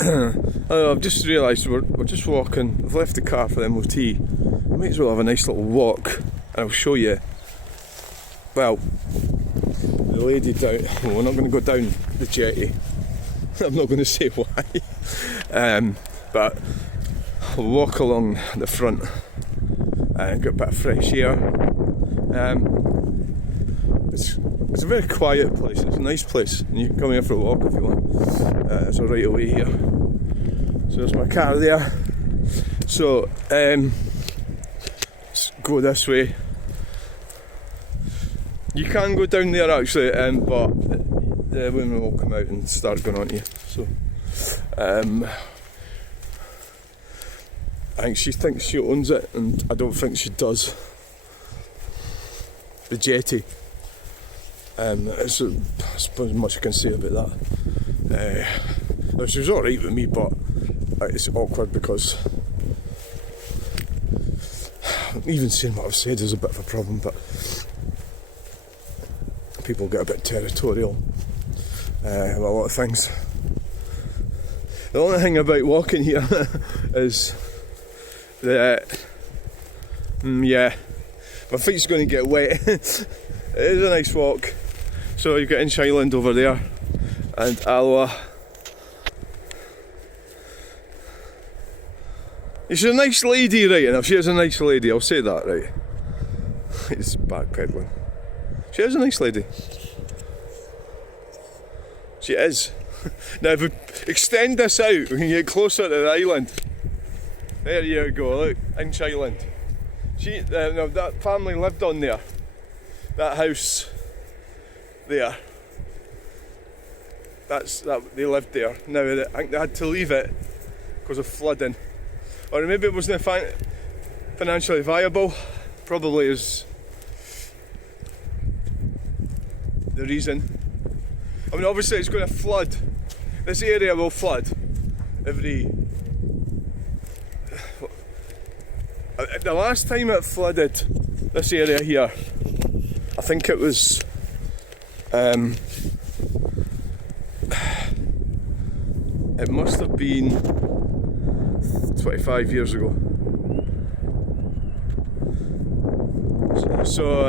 I've just realised we're just walking. I've left the car for the MOT. I might as well have a nice little walk, and I'll show you. Well, the lady down. Well, we're not going to go down the jetty. I'm not going to say why. But I'll walk along the front and get a bit of fresh air. It's a very quiet place. It's a nice place, and you can come here for a walk if you want. It's a right away here. So there's my car there. So let's go this way. You can go down there actually, but the women will come out and start going on to you. So I think she thinks she owns it, and I don't think she does. The jetty. It's I suppose much I can say about that. She was alright with me, but it's awkward because even saying what I've said is a bit of a problem, but people get a bit territorial about a lot of things. The only thing about walking here is that, my feet's going to get wet. It is a nice walk. So you've got Inch Island over there and Alloa. She's a nice lady, right enough. She is a nice lady, I'll say that, right? It's backpedaling. She is a nice lady. She is. Now if we extend this out, we can get closer to the island. There you go, look, Inch Island. No, that family lived on there. That house there. They lived there. Now I think they had to leave it because of flooding. Or maybe it wasn't financially viable. Probably is the reason. I mean, obviously it's going to flood. This area will flood every... The last time it flooded this area here, I think it was it must have been 25 years ago. So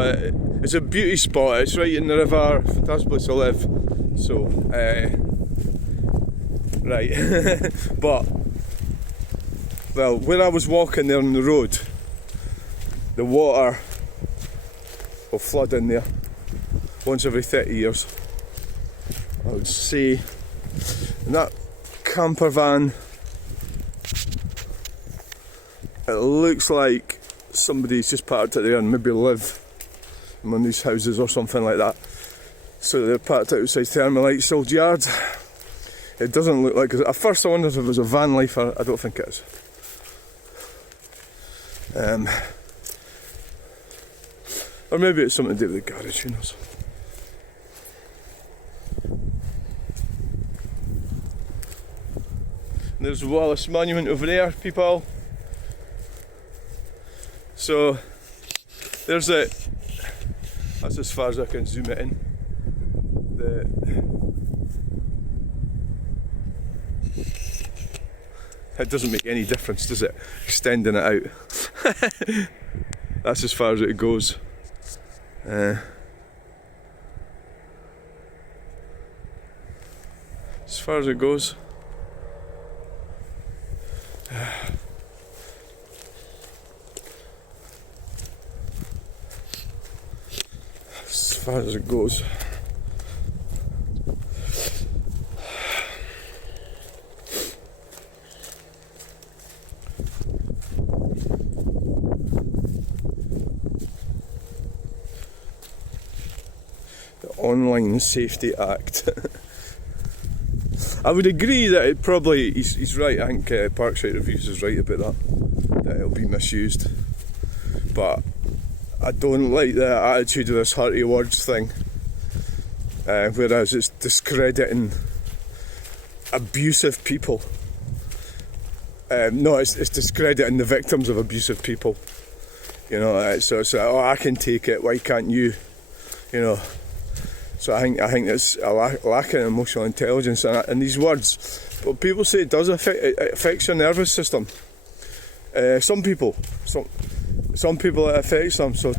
it's a beauty spot. It's right in the river, fantastic place to live. So right, but well, where I was walking there on the road, the water will flood in there once every 30 years, I would say. And that camper van, it looks like somebody's just parked it there and maybe live in one of these houses or something like that. So they're parked outside Thermalite's old yard. It doesn't look like, at first I wondered if it was a van lifer. I don't think it is. Or maybe it's something to do with the garage, who knows. And there's the Wallace Monument over there, people. So there's it. That's as far as I can zoom it in. It doesn't make any difference, does it? Extending it out. That's as far as it goes. As far as it goes. As far as it goes. Online Safety Act. I would agree that it probably, he's right. I think Parkside Reviews is right about that it'll be misused, but I don't like the attitude of this hearty words thing, whereas it's discrediting abusive people. No, it's discrediting the victims of abusive people, you know. So oh, I can take it, why can't you, you know. So I think it's a lack of emotional intelligence in these words. But people say it does it affects your nervous system. Some people it affects them. So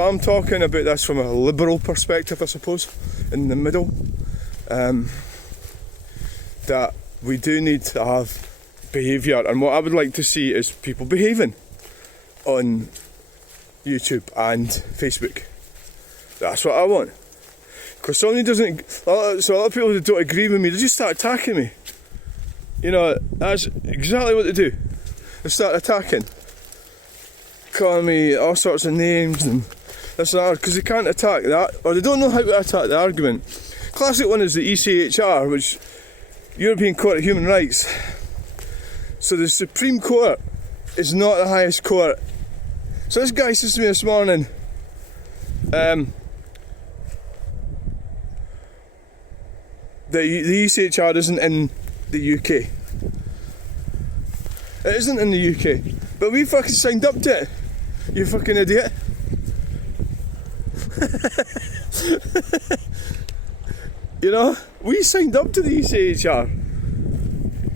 I'm talking about this from a liberal perspective, I suppose, in the middle. That we do need to have behaviour, and what I would like to see is people behaving on YouTube and Facebook. That's what I want. Because somebody doesn't, so a lot of people who don't agree with me, they just start attacking me. You know, that's exactly what they do. They start attacking, calling me all sorts of names and this and that, because they can't attack that, or they don't know how to attack the argument. Classic one is the ECHR, which European Court of Human Rights. So the Supreme Court is not the highest court. So this guy says to me this morning, the ECHR isn't in the UK. It isn't in the UK, but we fucking signed up to it. You fucking idiot. You know, we signed up to the ECHR.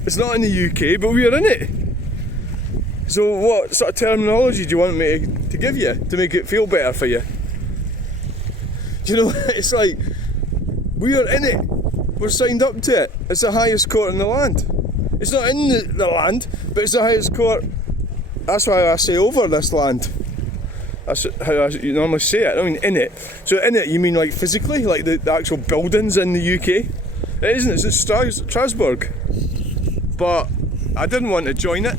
It's not in the UK, but we are in it. So what sort of terminology do you want me to give you to make it feel better for you? You know, it's like, we are in it. We're signed up to it. It's the highest court in the land. It's not in the land, but it's the highest court. That's why I say over this land. That's how you normally say it. I mean in it. So in it, you mean like physically, like the actual buildings in the UK? It isn't. It's in Strasbourg. But I didn't want to join it.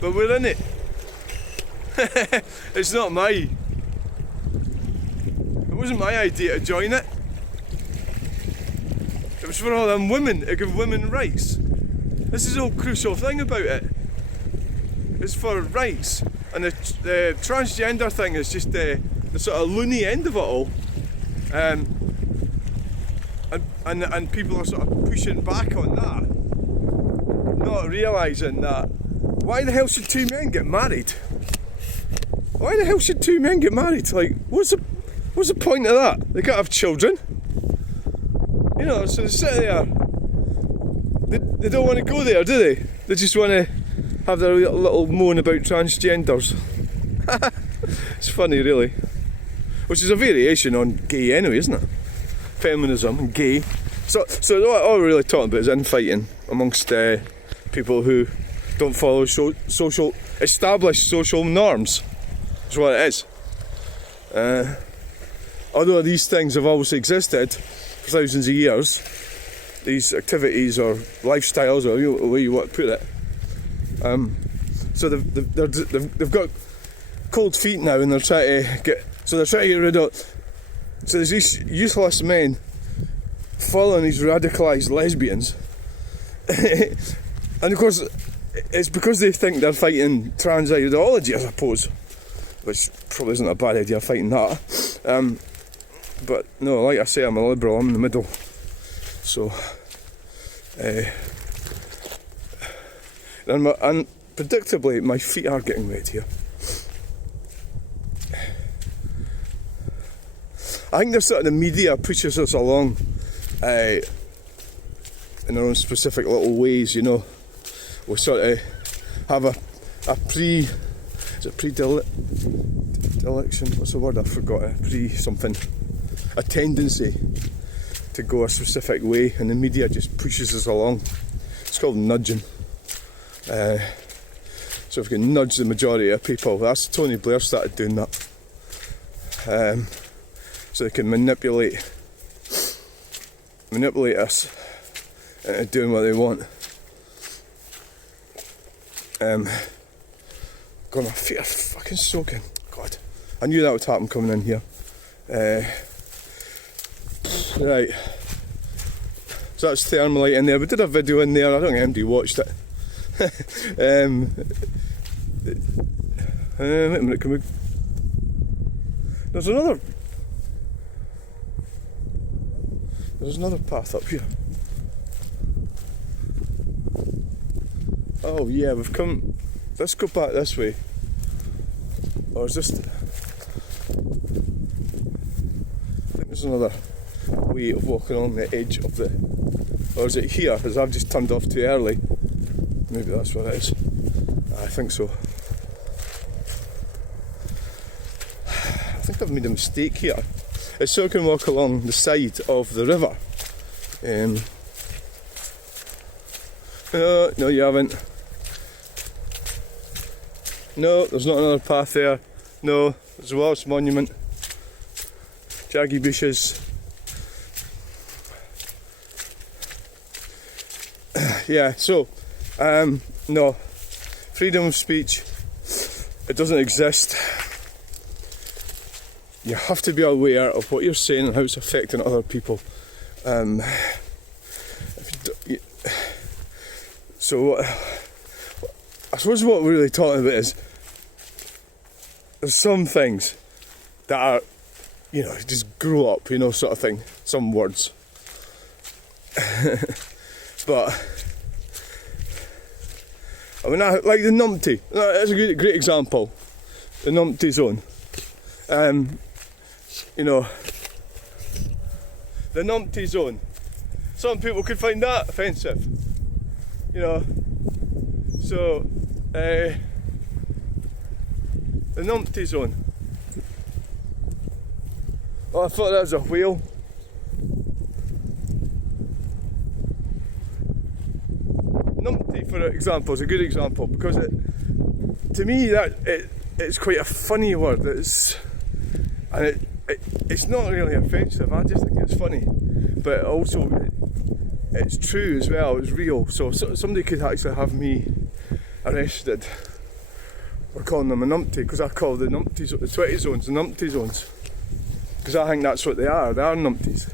But we're in it. It's not it wasn't my idea to join it. It was for all them women, to give women rights. This is the whole crucial thing about it. It's for rights. And the transgender thing is just the sort of loony end of it all. And people are sort of pushing back on that. Not realising that, why the hell should two men get married? Why the hell should two men get married? Like, what's the point of that? They can't have children. You know, so they sit there. They don't want to go there, do they? They just want to have their little moan about transgenders. It's funny, really. Which is a variation on gay anyway, isn't it? Feminism and gay. So all we're really talking about is infighting amongst people who don't follow established social norms. That's what it is. Although these things have always existed for thousands of years, these activities or lifestyles, or the way you want to put it. So they've got cold feet now, and they're trying to get rid of. So there's these useless men following these radicalised lesbians, and of course it's because they think they're fighting trans ideology, I suppose, which probably isn't a bad idea, fighting that. But no, like I say, I'm a liberal. I'm in the middle. So, and predictably, my feet are getting wet here. I think there's sort of the media pushes us along in their own specific little ways, you know. We sort of have a predilection, what's the word, I forgot it, a tendency to go a specific way, and the media just pushes us along. It's called nudging. So if we can nudge the majority of people, that's Tony Blair started doing that. So they can manipulate us into doing what they want. God, my feet are fucking soaking. God, I knew that would happen coming in here. Right, so that's Thermalite in there. We did a video in there, I don't think anybody watched it. Wait a minute, can we... There's another path up here. Oh yeah, we've come... Let's go back this way. Or is this... there's another way of walking along the edge of the... Or is it here? Because I've just turned off too early. Maybe that's what it is. I think so. I think I've made a mistake here. It's so I can walk along the side of the river. No, you haven't. No, there's not another path there. No, there's a Welsh monument. Jaggy bushes. Yeah, so, no. Freedom of speech, it doesn't exist. You have to be aware of what you're saying and how it's affecting other people. So, I suppose what we're really talking about is there's some things that are, you know, just grow up, you know, sort of thing. Some words. But I mean, like the numpty. That's a great example. The numpty zone. You know, the numpty zone. Some people could find that offensive. You know, so the numpty zone. Oh, I thought that was a whale. Numpty, for example, is a good example because to me it's quite a funny word. It's not really offensive. I just think it's funny, but also it's true as well. It's real. So somebody could actually have me arrested for calling them a numpty because I call the 20 zones the numpty zones because I think that's what they are. They are numpties.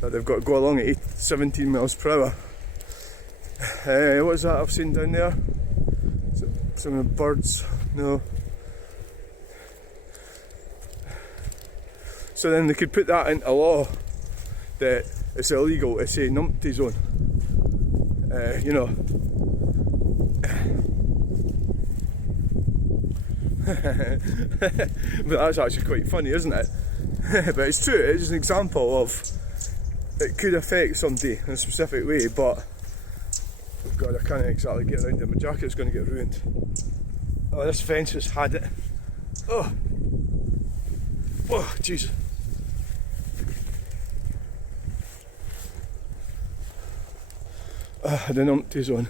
That they've got to go along at 17 miles per hour. What is that I've seen down there? Is it some of the birds? No. So then they could put that into law that it's illegal to say numpty zone. You know. But that's actually quite funny, isn't it? But it's true, it's an example of it could affect somebody in a specific way, but oh God, I can't exactly get around it. My jacket's going to get ruined. Oh, this fence has had it. Oh, jeez. The numpty zone.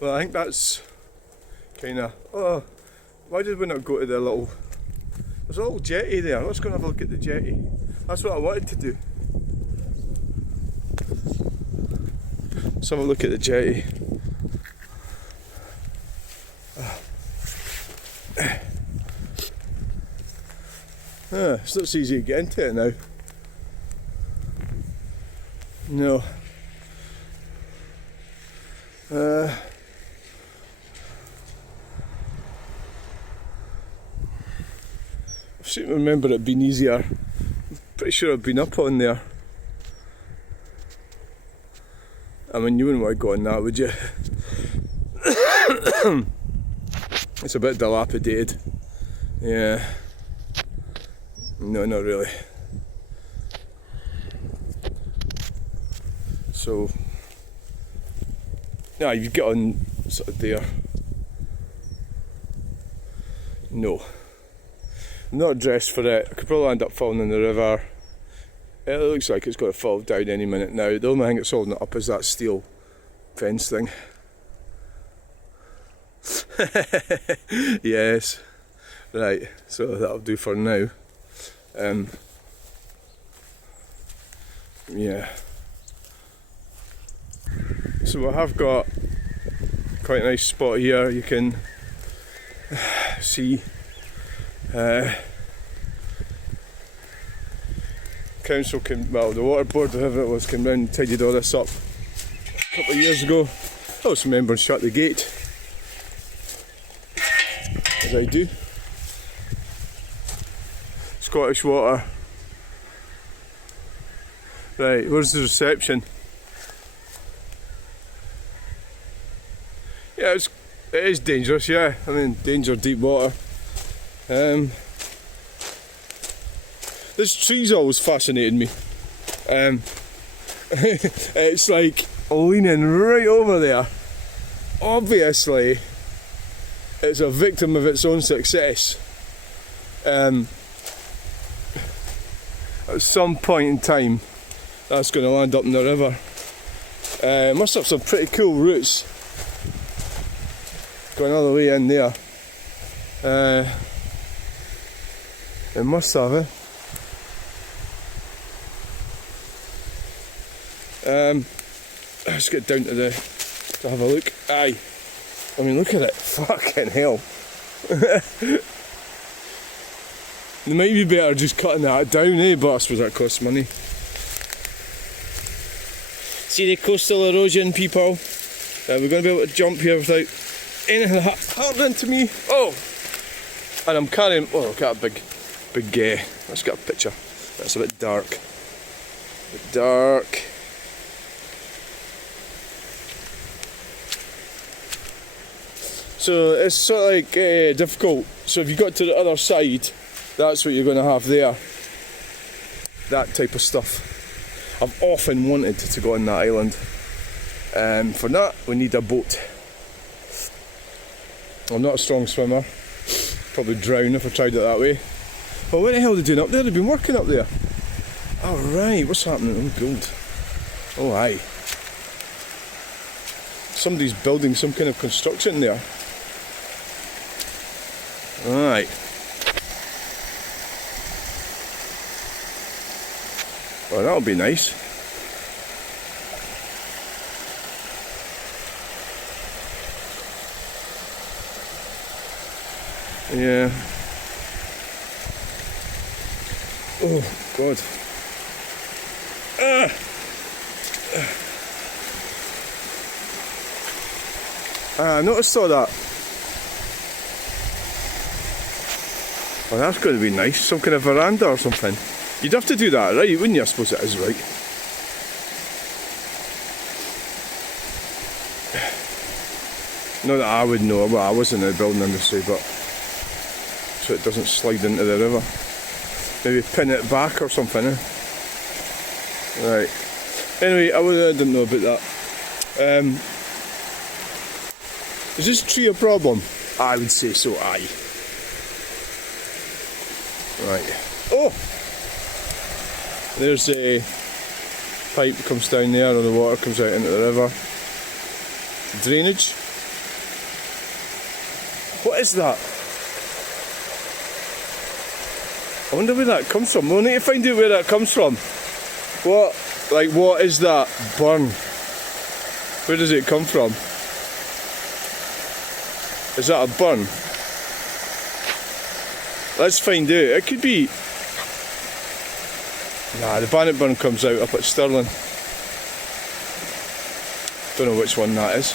Well, I think that's kind of... Oh, why did we not go to the little... There's a little jetty there. Let's go and have a look at the jetty. That's what I wanted to do. Let's have a look at the jetty. It's not so easy to get into it now. No. I seem to remember it being easier. I'm pretty sure I've been up on there. I mean, you wouldn't want to go on that, would you? It's a bit dilapidated. Yeah. No, not really. So, yeah, you get on sort of there. No. I'm not dressed for it. I could probably end up falling in the river. It looks like it's going to fall down any minute now. The only thing that's holding it up is that steel fence thing. Yes. Right, so that'll do for now. Yeah. So I have got quite a nice spot here. You can see council the water board, whoever it was, came round and tidied all this up a couple of years ago. I also remember and shut the gate, as I do. Scottish Water. Right, where's the reception? Yeah, It is dangerous, yeah. I mean, danger, deep water. This tree's always fascinated me. It's like leaning right over there. Obviously, it's a victim of its own success. At some point in time, that's going to land up in the river. Must have some pretty cool roots going all the way in there. It must have, eh? Let's get down to have a look. Aye, I mean, look at it. Fucking hell. It might be better just cutting that down, eh? But I suppose that costs money. See the coastal erosion, people? We're going to be able to jump here without anything happening to me. Oh! And I'm carrying. Oh, look at that big. Let's get a picture. That's a bit dark. So it's sort of like difficult. So if you got to the other side, that's what you're going to have there. That type of stuff. I've often wanted to go on that island. For that, we need a boat. I'm not a strong swimmer. Probably drown if I tried it that way. Well, what the hell are they doing up there? They've been working up there. Oh, right, what's happening? Oh, gold. Oh, aye. Somebody's building some kind of construction there. Right. Well, that'll be nice. Yeah. Oh, God. I noticed all that. Well, that's going to be nice. Some kind of veranda or something. You'd have to do that, right? Wouldn't you? I suppose it is, right? Not that I would know. Well, I wasn't in the building industry, but so it doesn't slide into the river. Maybe pin it back or something, eh? Right. Anyway, I didn't know about that. Is this tree a problem? I would say so, aye. Right. Oh! There's a pipe that comes down there, and the water comes out into the river. Drainage. What is that? I wonder where that comes from. We'll need to find out where that comes from. What is that burn? Where does it come from? Is that a burn? Let's find out. It could be. Nah, the Bannockburn comes out up at Stirling. Don't know which one that is.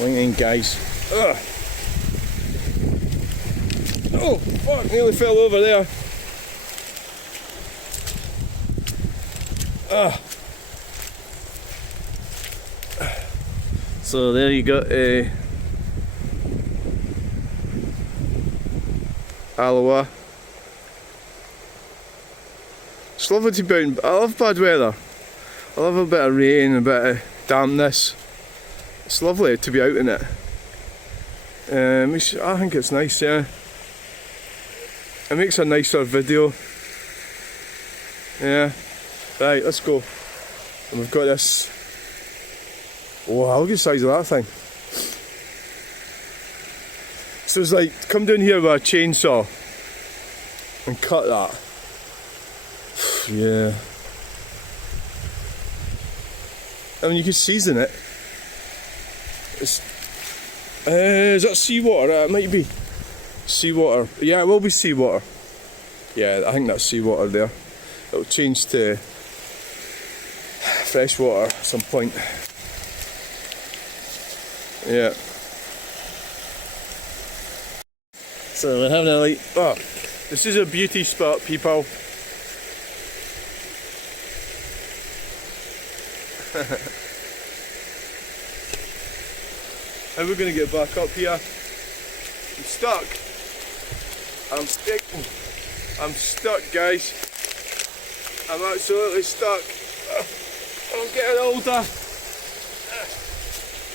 Link in, guys. Ugh. Oh, fuck, nearly fell over there. So there you got Alloa. It's lovely to be out. I love bad weather. I love a bit of rain, a bit of dampness. It's lovely to be out in it. I think it's nice, yeah. It makes a nicer video. Yeah. Right, let's go. And we've got this. Wow, look at the size of that thing. So it's like, come down here with a chainsaw and cut that. Yeah. I mean, you could season it. It's, is that seawater? It might be seawater. Yeah, it will be seawater. Yeah, I think that's seawater there. It'll change to fresh water at some point. Yeah. So we're having a light. Oh, this is a beauty spot, people. How are we going to get back up here? I'm stuck. I'm stuck, guys. I'm absolutely stuck. I'm getting older.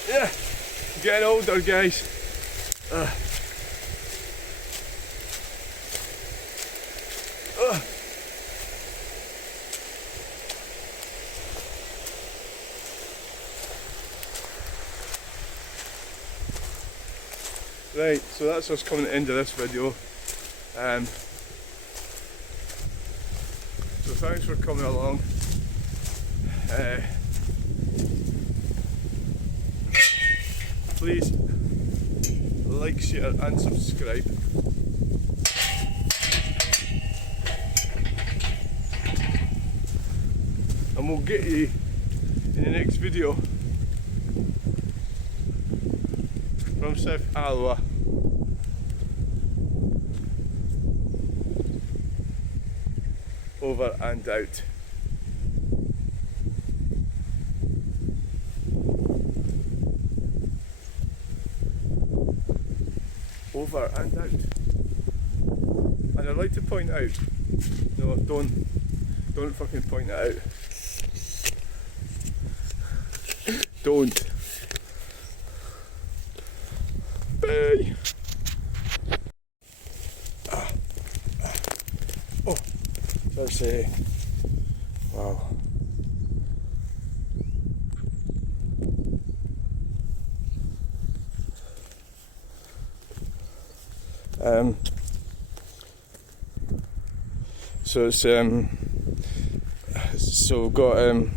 Yeah, I'm getting older, guys. Right, so that's us coming to the end of this video. So thanks for coming along. Please like, share and subscribe. And we'll get you in the next video from South Alloa. Over and out. Over and out. And I'd like to point out, no, don't fucking point it out. Don't. Bye. Oh, there's a, wow. So it's so we've got a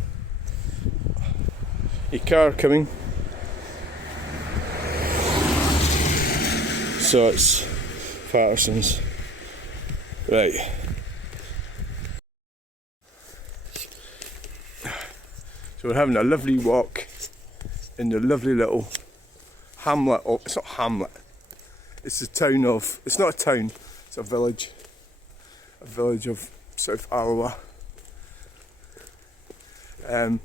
car coming. So it's Patterson's. Right. So we're having a lovely walk in the lovely little hamlet. Oh, it's not hamlet. It's the town of. It's not a town. It's a village. A village of South Alloa. A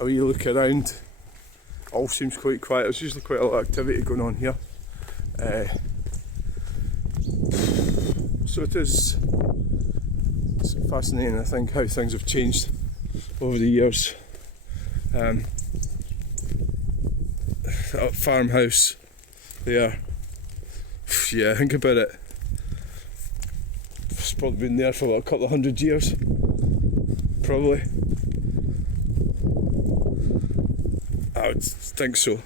wee look around. All seems quite quiet. There's usually quite a lot of activity going on here. So it is. It's fascinating, I think, how things have changed over the years. That farmhouse there. Yeah, think about it. It's probably been there for what, a couple of 100 years. Probably. I would think so.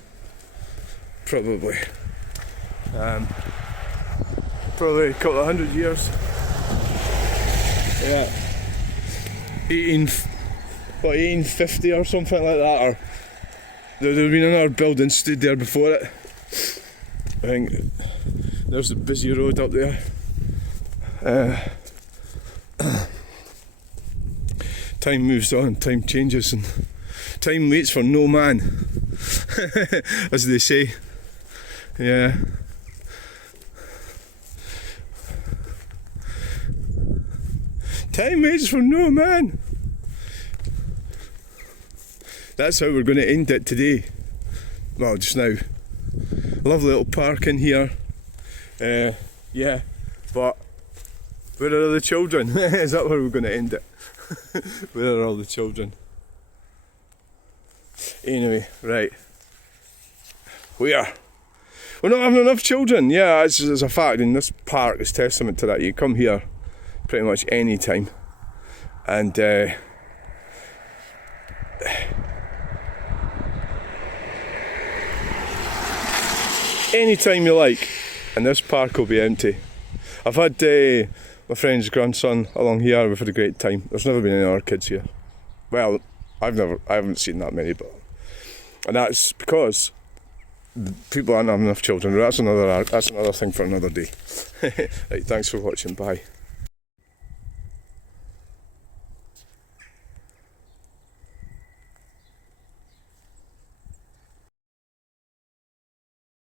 Probably. Probably a couple of 100 years. Yeah. 1850 or something like that, or there'd have been another building stood there before it. I think there's the busy road up there. Time moves on, time changes, and time waits for no man, as they say. Yeah. Time waits for no man. That's how we're going to end it today. Well, just now. Lovely little park in here. Yeah, but where are the children? Is that where we're going to end it? Where are all the children? Anyway, right. We're not having enough children. Yeah, it's a fact, and this park is testament to that. You come here pretty much any time, and any time you like, and this park will be empty. I've had my friend's grandson along here. We've had a great time. There's never been any other kids here. Well, I haven't seen that many, but, and that's because people aren't having enough children. That's another thing for another day. Right, thanks for watching. Bye.